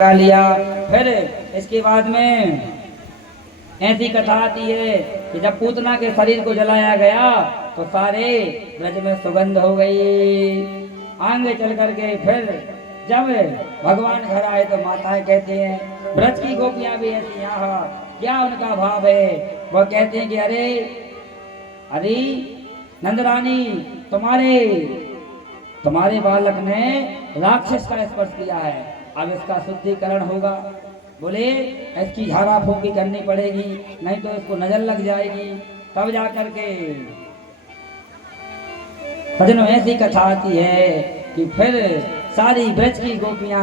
लगा लिया। फिर इसके बाद में ऐसी कथा आती है कि जब पूतना के शरीर को जलाया गया तो सारे ब्रज में सुगंध हो गई। आगे चल करके फिर जब भगवान घर आए तो माताएं कहती हैं, ब्रज की गोपियां भी ऐसी, यहाँ क्या उनका भाव है। वह कहते हैं कि अरे अरे नंदरानी, तुम्हारे बालक ने राक्षस का स्पर्श किया है, अब इसका शुद्धिकरण होगा। बोले इसकी झाड़ा फूंकी करनी पड़ेगी, नहीं तो इसको नजर लग जाएगी, तब जाकर के। सजनों ऐसी कथा आती है कि फिर सारी ब्रज की गोपियां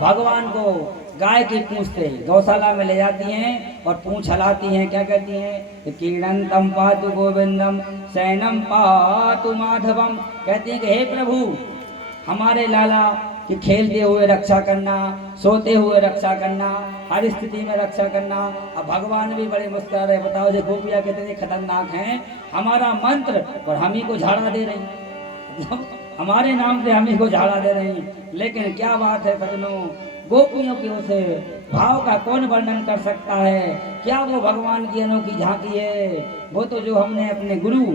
भगवान को गाय की पूंछ से गौशाला में ले जाती हैं और पूंछ हलाती हैं। क्या कहती हैं? कीर्णंतम पातु गोविंदम सैनम पातु माधवम। कहती हैं कि हे प्रभु, हमारे लाला कि खेलते हुए रक्षा करना, सोते हुए रक्षा करना, हर स्थिति में रक्षा करना। अब भगवान भी बड़े मुस्कुरा रहे। बताओ जो गोपियां कितनी खतरनाक हैं, हमारा मंत्र और हम ही को झाड़ा दे रही, हमारे नाम से हम ही को झाड़ा दे रही। लेकिन क्या बात है सजनों, गोपियों की उस भाव का कौन वर्णन कर सकता है। क्या वो भगवान की अनोखी झांकी है। वो तो जो हमने अपने गुरु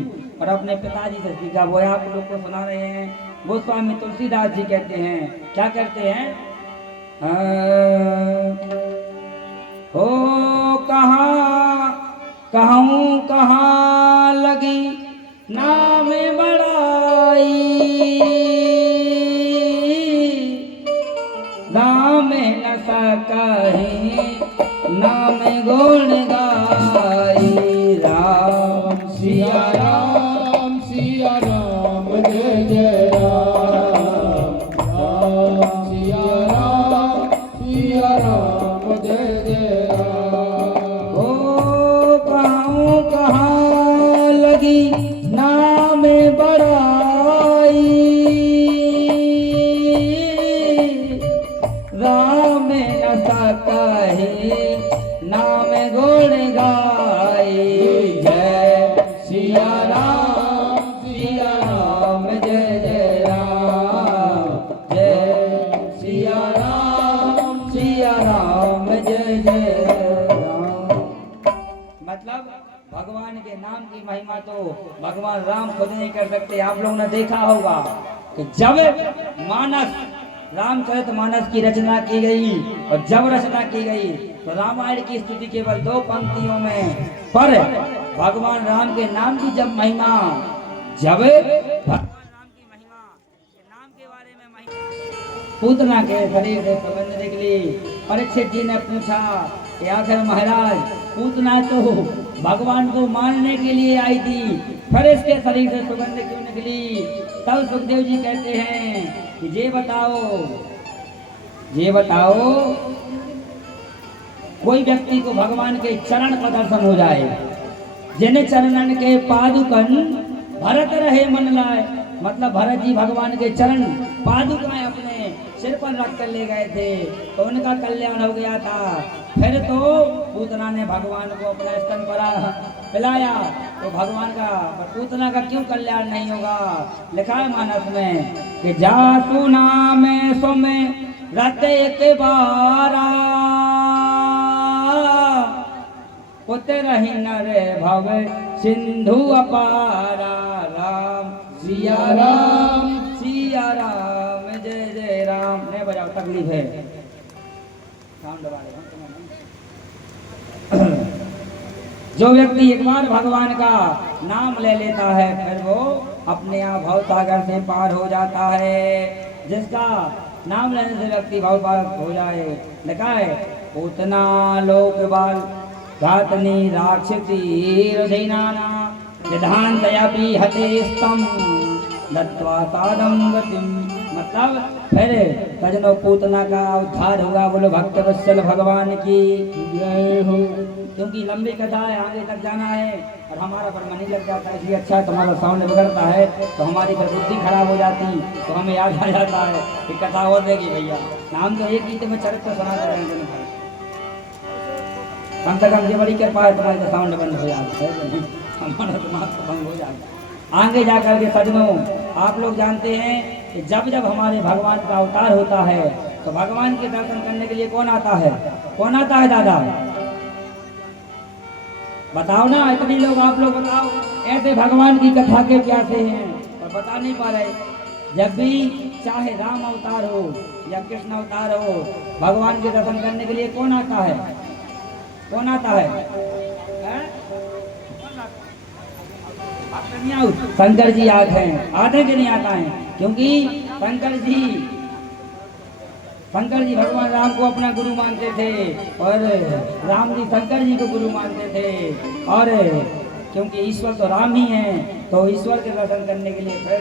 और अपने पिताजी से सीखा वो आप लोग को सुना रहे हैं। गोस्वामी तुलसीदास जी कहते हैं, क्या करते हैं? हो कहाँ लगी नाम बड़ाई, नाम न सकहि नाम गुण गाई। राम सिया राम सिया राम जय जय राम, राम सिया राम जय जय राम। ओ कहाँ लगी नाम बड़ाई, राम न सकहि नाम गुण गाई। जय सिया राम जय जय राम, जय सिया राम जय जय राम। मतलब भगवान के नाम की महिमा तो भगवान राम खुद नहीं कर सकते। आप लोगों ने देखा होगा कि जब रामचरितमानस की रचना की गई और जब रचना की गई तो रामायण की स्तुति केवल 2 पंक्तियों में, पर भगवान राम के नाम की जब महिमा, जब भगवान राम की महिमा के नाम के बारे में महिमा पूतना के शरीर से सुगंध निकली। परीक्षित जी ने पूछा कि आखिर महाराज, पूतना तो भगवान को मानने के लिए आई थी, फिर इसके शरीर से सुगंध क्यों निकली? तब सुखदेव जी कहते हैं कि ये बताओ कोई व्यक्ति को भगवान के चरण का दर्शन हो जाए, जिन चरणन के पादुकन भरत रहे मन लाए। मतलब भरत जी भगवान के चरण पादुकाएं अपने सिर पर रख कर ले गए थे तो उनका कल्याण हो गया था। फिर तो पूतना ने भगवान को अपना स्तन पर पिलाया तो भगवान का, पूतना का क्यों कल्याण नहीं होगा? लिखा है मानस में कि जासु नाम सुमे रत एक बारा, पुत्र ही नर भव सिंधु अपारा। राम सिया राम जय जय राम। नहीं बजाओ, तकलीफ है, साउंड दबा दो। जो व्यक्ति एक बार भगवान का नाम ले लेता है फिर वो अपने आप भव सागर से पार हो जाता है। जिसका नाम लेने से व्यक्ति भव पार हो जाए। लिखा है पूतना लोक बाल घातनी राक्षसी रुधिनाना विधान दयापि हतेस्तम दत्वा सादम गतिम। मतलब फिर सजनों पूतना का उद्धार होगा। बोलो भक्त वत्सल भगवान की जय हो। क्योंकि लंबी कथा है, आगे तक जाना है और हमारा पर मन ही लग जाता है। इसलिए अच्छा तुम्हारा साउंड बिगड़ता है तो हमारी फिर बुद्धि खराब हो जाती तो हमें याद आ जाता है कि कथा हो देगी भैया। नाम तो एक गीत में चरित्र सुनाते रहेंगे भाई, कम से कम ये बड़ी कृपा है तुम्हारी तो साउंड बंद हो जाता है, हमारा दिमाग तो भंग हो जाता है। आगे जाकर के सजनों आप लोग जानते हैं कि जब जब हमारे भगवान का अवतार होता है तो भगवान के दर्शन करने के लिए कौन आता है? कौन आता है दादा? बताओ ना, इतने लोग आप लोग बताओ। ऐसे भगवान की कथा के प्यासे हैं और बता नहीं पा रहे। जब भी चाहे राम अवतार हो या कृष्ण अवतार हो, भगवान के दर्शन करने के लिए कौन आता है? कौन आता है? हैं? शंकर जी आते हैं कि नहीं आता है? क्योंकि शंकर जी भगवान राम को अपना गुरु मानते थे और राम जी शंकर जी को गुरु मानते थे। और क्योंकि ईश्वर तो राम ही है, तो ईश्वर के दर्शन करने के लिए फिर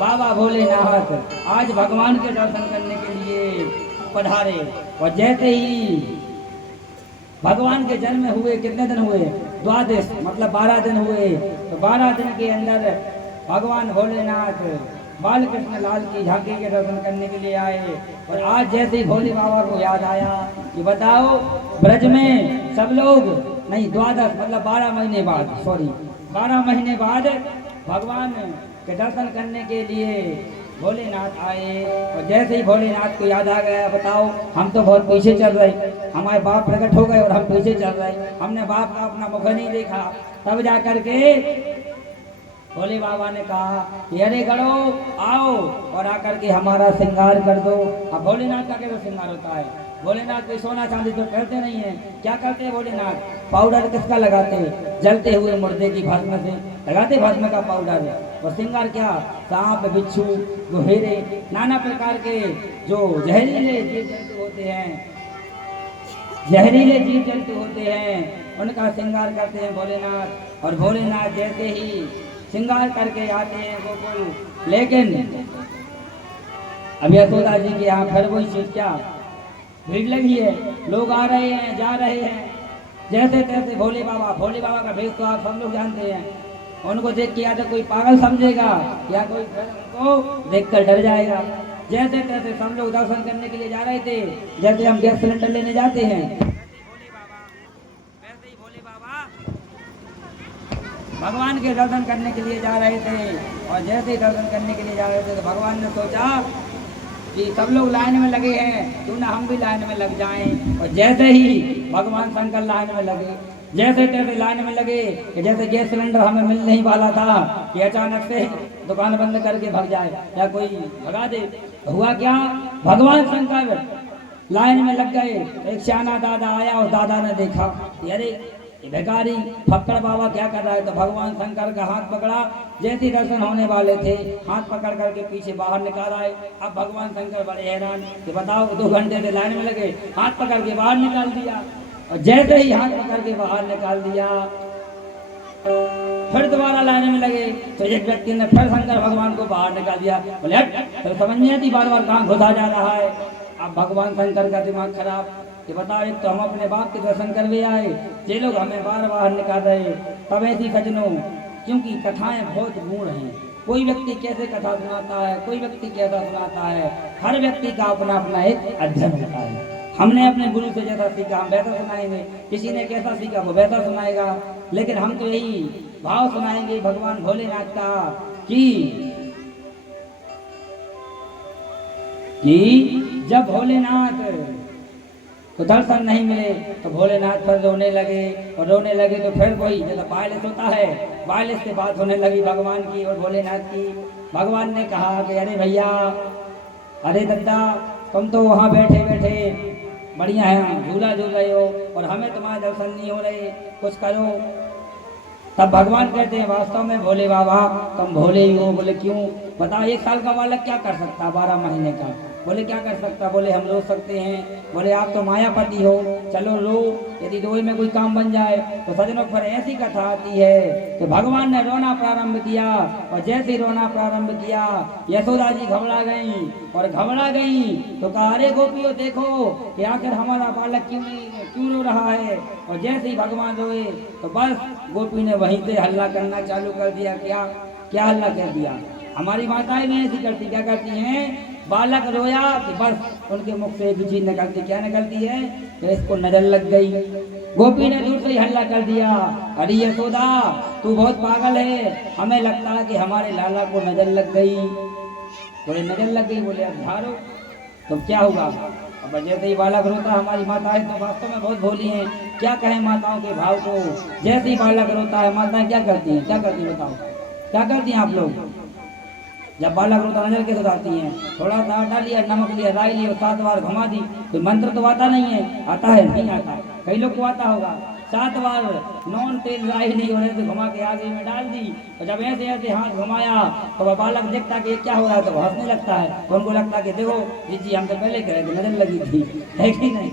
बाबा भोलेनाथ आज भगवान के दर्शन करने के लिए पधारे। और जैसे ही भगवान के जन्म हुए, कितने दिन हुए? 12 मतलब 12 दिन हुए। तो 12 दिन के अंदर भगवान भोलेनाथ बाल कृष्ण लाल की झांकी के दर्शन करने के लिए आए। और आज जैसे ही भोले बाबा को याद आया कि बताओ ब्रज में सब लोग नहीं, 12 मतलब 12 महीने बाद, 12 महीने बाद भगवान के दर्शन करने के लिए भोलेनाथ आए। और जैसे ही भोलेनाथ को याद आ गया, बताओ हम तो बहुत पीछे चल रहे, हमारे बाप प्रकट हो गए और हम पीछे चल रहे, हमने बाप का अपना मुख नहीं देखा। तब जा करके भोले बाबा ने कहा कि अरे गणो आओ और आकर के हमारा श्रृंगार कर दो। अब भोलेनाथ का कैसे श्रृंगार होता है? भोलेनाथ कोई सोना चांदी तो करते नहीं है। क्या करते हैं भोलेनाथ? पाउडर किसका लगाते हैं? जलते हुए मुर्दे की भस्म से लगाते भस्म का पाउडर। और श्रृंगार क्या? सांप, बिच्छू, गुहेरे, नाना प्रकार के जो जहरीले जीव जंतु होते हैं, जहरीले जीव जंतु होते हैं, उनका श्रृंगार करते हैं भोलेनाथ। और भोलेनाथ जैसे ही श्रृंगार करके आते हैं गोकुल, लेकिन अब यशोदा जी के यहाँ फिर वही चीज, क्या भीड़ लगी है, लोग आ रहे हैं जा रहे हैं। जैसे तैसे भोले बाबा का भेष तो आप सब लोग जानते हैं। उनको देख के या तो कोई पागल समझेगा या कोई उनको देखकर डर जाएगा। जैसे तैसे सब लोग दर्शन करने के लिए जा रहे थे। जैसे हम गैस सिलेंडर लेने जाते हैं, वैसे ही भोले बाबा भगवान के दर्शन करने के लिए जा रहे थे। और जैसे ही दर्शन करने के लिए जा रहे थे तो भगवान ने सोचा कि सब लोग लाइन में लगे हैं, क्यों ना हम भी लाइन में लग जाएं। और जैसे ही भगवान शंकर लाइन में लगे, जैसे तैसे लाइन में लगे कि जैसे गैस सिलेंडर हमें मिल नहीं वाला था कि अचानक से दुकान बंद करके भाग जाए या कोई भगा दे। तो हुआ क्या? भगवान शंकर लाइन में लग गए। एक सियाना दादा आया और दादा ने देखा कि अरे ये भिखारी फक्कड़ बाबा क्या कर रहा है। तो भगवान शंकर का हाथ पकड़ा। जैसे दर्शन होने वाले थे, हाथ पकड़ करके पीछे बाहर निकाल आए। अब भगवान शंकर बड़े हैरान कि बताओ 2 घंटे से लाइन में लगे, हाथ पकड़ के बाहर निकाल दिया। और जैसे ही हाथ पकड़ के बाहर निकाल दिया, फिर दोबारा लाइन में लगे तो एक व्यक्ति ने फिर शंकर भगवान को बाहर निकाल दिया। बोले हट, तो समझ नहीं आती बार बार कहाँ घुसा जा रहा है। अब भगवान शंकर का दिमाग खराब कि बताओ, एक तो हम अपने बाप के दर्शन करवे आए, ये लोग हमें बार बार निकाल रहे। तब ऐसी सजनों, क्योंकि कथाएं बहुत गुण हैं। कोई व्यक्ति कैसे कथा सुनाता है, कोई व्यक्ति कैसा सुनाता है, हर व्यक्ति का अपना अपना एक अध्ययन होता है। हमने अपने गुरु से जैसा सीखा हम वैसा सुनाएंगे, किसी ने कैसा सीखा वो वैसा सुनाएगा। लेकिन हम तो यही भाव सुनाएंगे भगवान भोलेनाथ का कि जब भोलेनाथ तो दर्शन नहीं मिले तो भोलेनाथ पर रोने लगे। और रोने लगे तो फिर वही जैसा वायरस होता है, वायरस से बात होने लगी भगवान की और भोलेनाथ की। भगवान ने कहा कि अरे भैया, अरे दद्दा, तुम तो वहाँ बैठे बैठे बढ़िया है, झूला झूल रहे हो और हमें तुम्हारे दर्शन नहीं हो रहे, कुछ करो। तब भगवान कहते हैं वास्तव में भोले बाबा तुम भोले ही हो। बोले क्यों? बताओ 1 साल का बालक क्या कर सकता, 12 महीने का? बोले क्या कर सकता? बोले हम रो सकते हैं। बोले आप तो मायापति हो, चलो रो, यदि रोए में कोई काम बन जाए। तो सजनों पर ऐसी कथा आती है कि भगवान ने रोना प्रारंभ किया और जैसे रोना प्रारंभ किया यशोदा जी घबरा गई। और घबरा गई तो कहा अरे गोपियों देखो कि आखिर हमारा बालक क्यों रो रहा है। और जैसे ही भगवान रोए तो बस गोपी ने वहीं से हल्ला करना चालू कर दिया। क्या हल्ला कर दिया? हमारी माताएं भी ऐसी करती, क्या करती हैं? बालक रोया कि बस उनके मुख से एक चीज निकलती, क्या निकलती है? कि इसको नजर लग गई। गोपी ने दूर से ही हल्ला कर दिया, अरे यशोदा तू बहुत पागल है, हमें लगता है कि हमारे लाला को नजर लग गई। बोले नजर लग गई? बोले अब झाड़ो। तो क्या होगा? अब जैसे ही बालक रोता, हमारी माताएं तो वास्तव में बहुत भोली हैं, क्या कहें माताओं के भाव को। जैसे ही बालक रोता है, माताएं क्या करती हैं, क्या करती हैं बताओ, क्या करती हैं आप लोग? जब बालक रोता नजर के सुधारती हैं, थोड़ा सा आटा लिया, नमक लिया, राई लिया, 7 बार घुमा दी। तो मंत्र तो आता नहीं है, आता है नहीं आता, कई लोग को आता होगा। 7 बार नॉन तेल राई नहीं हो रहे तो घुमा के आगे में डाल दी, और जब ऐसे ऐसे हाथ घुमाया तो वह बालक देखता कि क्या हो रहा है, तो हंसने लगता है। तो उनको लगता कि देखो जी हम तो पहले कहे थे, नजर लगी थी, है कि नहीं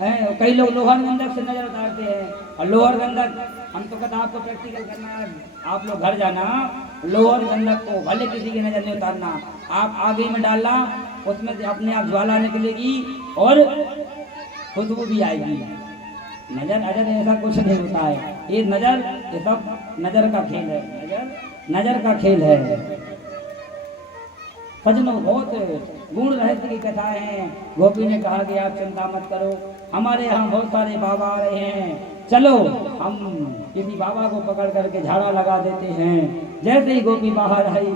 है? कई लोग लोहर गंधक से नजर उतारते हैं, और लोहर गंधक हम तो कहते आपको प्रैक्टिकल करना है, आप लोग घर जाना, लोहर गंधक को भले किसी की नजर नहीं उतारना, आप आगे में डालना, उसमें से अपने आप ज्वाला निकलेगी और खुशबू भी आएगी। नजर नजर ऐसा कुछ नहीं होता है, ये नजर, ये सब नजर का खेल है, नजर का खेल है। सजनों बहुत गुण रहस्य की कथाएं हैं। गोपी ने कहा कि आप चिंता मत करो, हमारे यहाँ बहुत सारे बाबा आ रहे हैं, चलो हम किसी बाबा को पकड़ करके झाड़ा लगा देते हैं। जैसे ही गोपी बाहर आई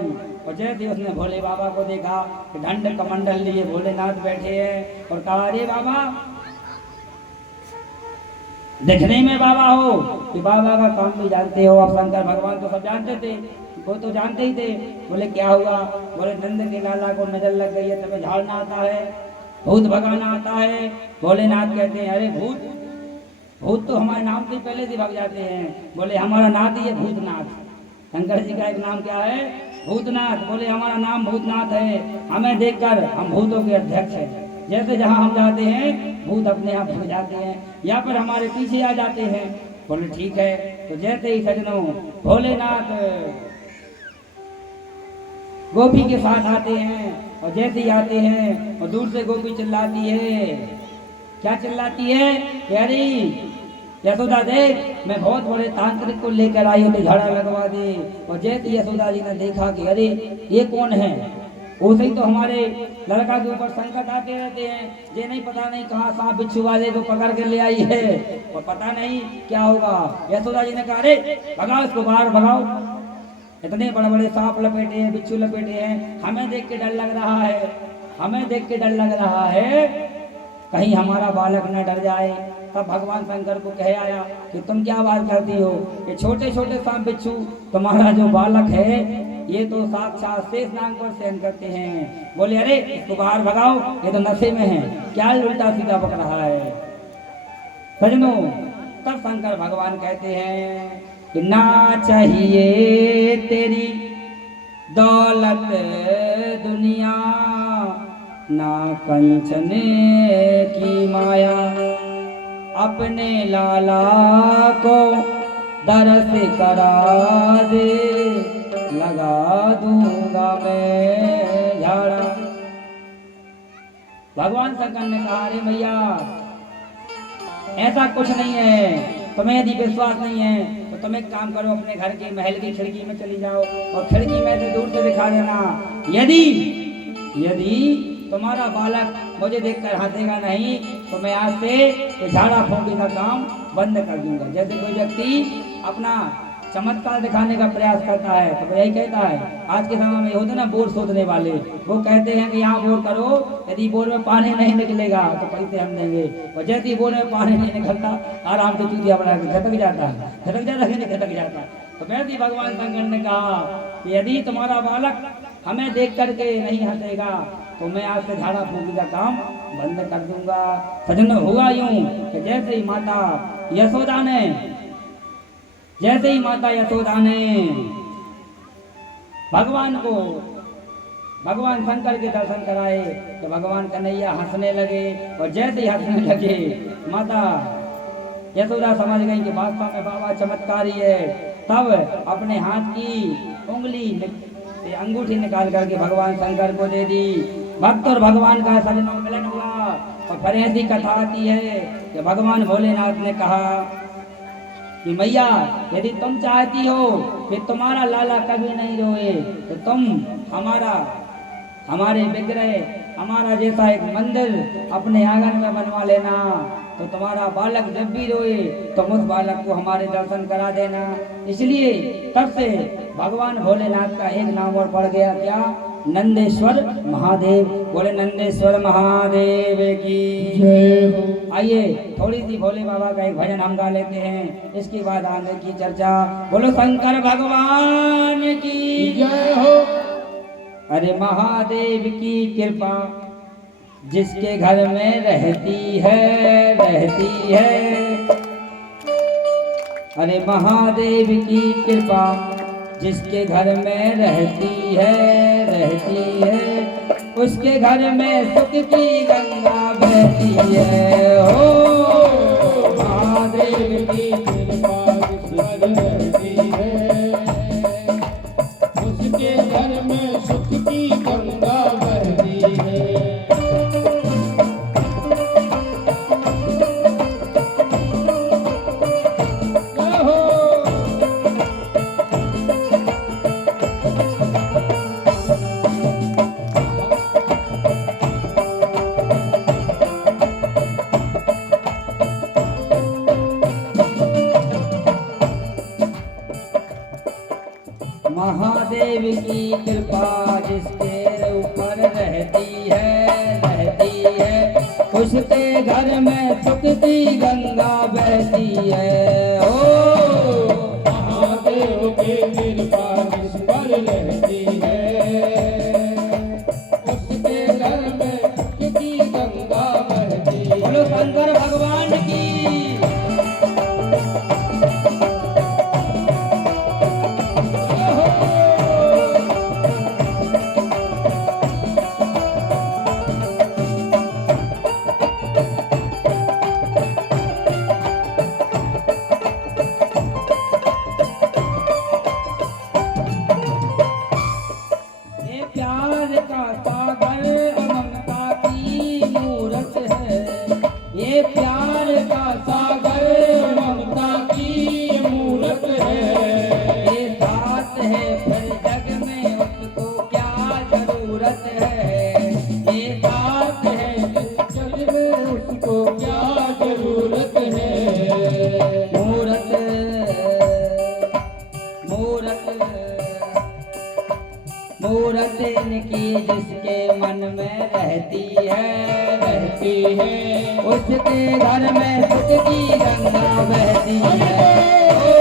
और जैसे उसने भोले बाबा को देखा कि ढंड कमंडल लिए भोलेनाथ बैठे हैं, और कहा अरे बाबा, देखने में बाबा हो कि बाबा का काम भी जानते हो। अब शंकर भगवान तो सब जानते थे, वो तो जानते ही थे। बोले क्या हुआ? बोले नंद के लाला को नजर लग गई है, तुम्हें झाड़ना आता है, भूत भगाना आता है। भोलेनाथ कहते हैं अरे भूत, भूत तो हमारे नाम से पहले से भग जाते हैं। बोले हमारा नाथ ही है भूतनाथ, शंकर जी का एक नाम क्या है? भूतनाथ। बोले हमारा नाम भूतनाथ है, हमें देखकर हम भूतों के अध्यक्ष हैं, जैसे जहां हम जाते हैं भूत अपने आप भग जाते हैं, या पर हमारे पीछे आ जाते हैं। बोले ठीक है। तो जैसे ही सजनों भोलेनाथ गोपी के साथ आते हैं, और जैसे ही आते हैं और दूर से गोपी चिल्लाती है, क्या चिल्लाती है कि अरे यशोदा देख, मैं बहुत बड़े तांत्रिक को लेकर आई हूँ, तो झाड़ा लगवा दे। और जैसे यशोदा जी ने देखा कि अरे ये कौन है, उसे ही तो हमारे लड़का के ऊपर संकट आते रहते हैं, ये नहीं पता नहीं कहाँ सांप बिच्छू वाले को पकड़ के ले आई है, और पता नहीं क्या होगा। यशोदा जी ने कहा अरे भगाओ इसको, बाहर भगाओ, इतने बड़े बड़े सांप लपेटे हैं, बिच्छू लपेटे हैं, हमें देख के डर लग रहा है, हमें देख के डर लग रहा है, कहीं हमारा बालक न डर जाए। तब भगवान शंकर को कह आया कि तुम क्या बात करती हो, ये छोटे छोटे सांप बिच्छू, तुम्हारा जो बालक है ये तो साक्षात शेष नाग पर शयन करते हैं। बोले अरे इसको बाहर भगाओ, ये तो नशे में है, क्या उल्टा सीधा पक रहा है। सजनों तब शंकर भगवान कहते हैं कि ना चाहिए तेरी दौलत दुनिया, ना कंचन की माया, अपने लाला को दरस करा दे, लगा दूंगा मैं झाड़ा। भगवान शंकर ने कहा अरे भैया ऐसा कुछ नहीं है, तुम्हें यदि विश्वास नहीं है तो तुम एक काम करो, अपने घर के महल की खिड़की में चली जाओ और खिड़की में से दूर से दिखा देना, यदि यदि तुम्हारा बालक मुझे देखकर हंसेगा नहीं तो मैं आज से झाड़ा फूंकी का काम बंद कर दूंगा। जैसे कोई व्यक्ति अपना चमत्कार दिखाने का प्रयास करता है तो यही कहता है, आज के समय में होते ना बोर शोधने वाले, वो कहते हैं कि यहाँ बोर करो, यदि बोर में पानी नहीं निकलेगा तो पैसे हम देंगे। और जैसे ही बोर में पानी नहीं निकलता आराम से चूतिया बना के खटक जाता है, खटक जाता है। तो वैसे भगवान शंकर ने कहा कि यदि तुम्हारा बालक हमें देख करके नहीं हंसेगा तो मैं आज से झाड़ा फूंकी का काम बंद कर दूंगा। सजन हुआ यूं कि जैसे ही माता यशोदा ने भगवान शंकर के दर्शन कराए तो भगवान कन्हैया हंसने लगे, और जैसे ही हंसने लगे माता यशोदा समझ गई कि वास्तव में बाबा चमत्कारी है। तब अपने हाथ की उंगली से अंगूठी निकाल करके भगवान शंकर को दे दी। भक्त और भगवान का सजनों मिलन हुआ। और फिर ऐसी कथा आती है कि भगवान भोलेनाथ ने कहा कि मैया यदि तुम चाहती हो कि तुम्हारा लाला कभी नहीं रोए तो तुम हमारे विग्रह, हमारा जैसा एक मंदिर अपने आंगन में बनवा लेना, तो तुम्हारा बालक जब भी रोए तो उस बालक को हमारे दर्शन करा देना। इसलिए तब से भगवान भोलेनाथ का एक नाम और पड़ गया, क्या? नंदेश्वर महादेव। बोले नंदेश्वर महादेव की जय हो। आइए थोड़ी सी भोले बाबा का एक भजन हम गा लेते हैं, इसके बाद आगे की चर्चा। बोलो शंकर भगवान की जय हो। अरे महादेव की कृपा जिसके घर में रहती है, रहती है। अरे महादेव की कृपा जिसके घर में रहती है, रहती है। उसके घर में सुख की गंगा बहती है। हो महादेव की कृपा जिस पर रहती है, उसके घर में सुख की गंगा बहती है। जय हो। महादेव की कृपा जिसके ऊपर रहती है, रहती है। उसके घर में सुख की गंगा बहती है। ओ महादेव की कृपा जिस पर रहती है, उसके घर में सुख की गंगा बहती है। बोलो शंकर भगवान की मूरत इनकी जिसके मन में रहती है, रहती है। उसके घर में सुख की गंगा बहती है। ओ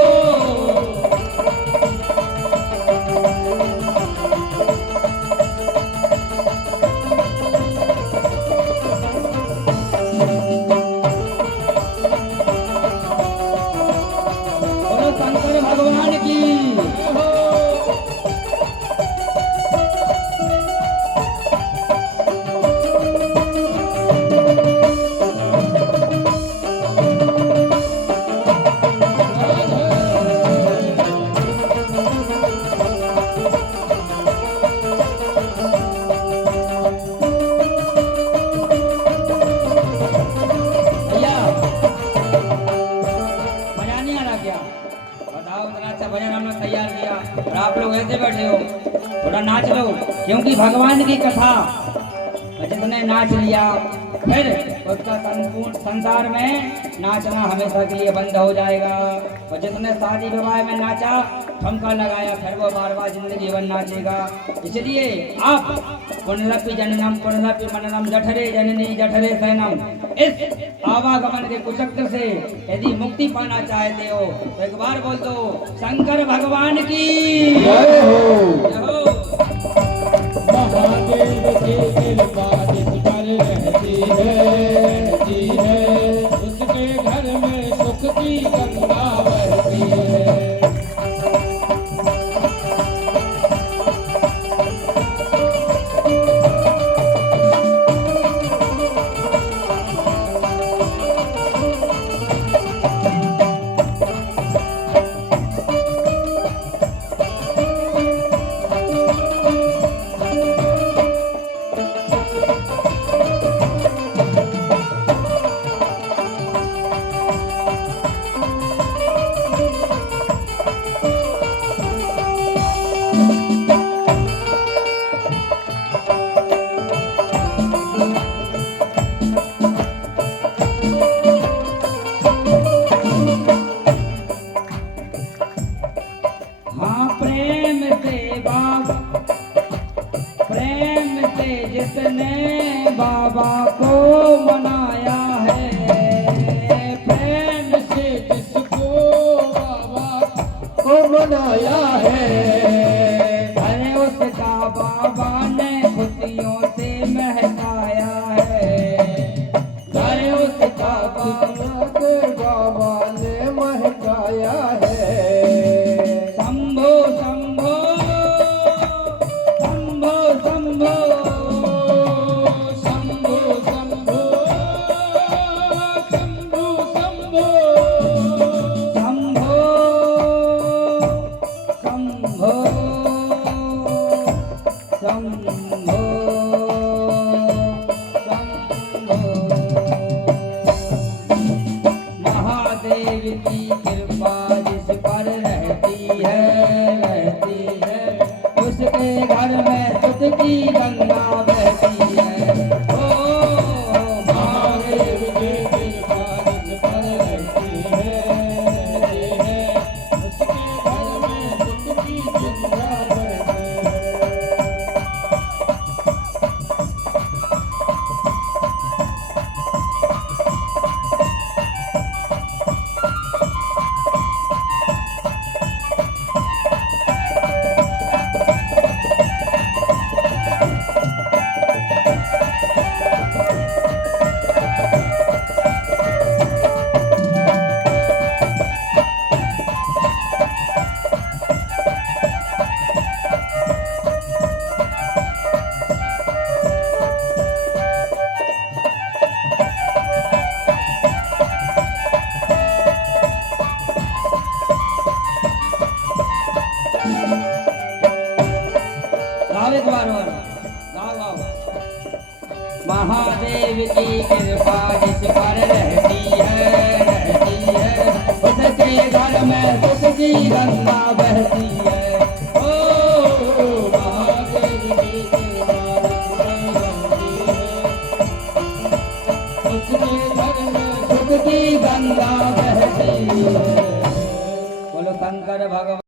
बोलो शंकर भगवान की और आप लोग ऐसे बैठे हो, थोड़ा नाच लो, क्योंकि भगवान की कथा जिसने नाच लिया फिर उसका संपूर्ण संसार में नाचना हमेशा के लिए बंद हो जाएगा। और जिसने शादी विवाह में नाचा, ठुमका लगाया, फिर वो बार बार जिंदगी भर नाचेगा। इसलिए आप पुनरपि जननम पुनरपि मननम जठरे जननी जठरे सैनम, इस आवागमन के कुचक्र से यदि मुक्ति पाना चाहते हो तो एक बार बोल दो शंकर भगवान की जय हो। जय हो। महादेव की कृपा जिस पर रहती है, उसके घर में सुख की गंगा बहती है। महका के बाबा ने महकाया है। शंभो शंभो शंभो शंभो शंभो शंभो शंभो शंभो शंभो शंभो शंभो महादेव की कृपा जिस पर रहती है उसके घर में सुध की गंगा बहती है। ओ महादेव की कृपा जिस पर रहती है उसके घर में सुख की गंगा बहती है। गाओ एक बार और गाओ गाओ। महादेव की कृपा जिस पर रहती है उसके घर में सुख की गंगा बहती है। ओ महादेव की कृपा जिस पर रहती है उसके घर में सुख की गंगा बहती है। बोलो शंकर भगवान।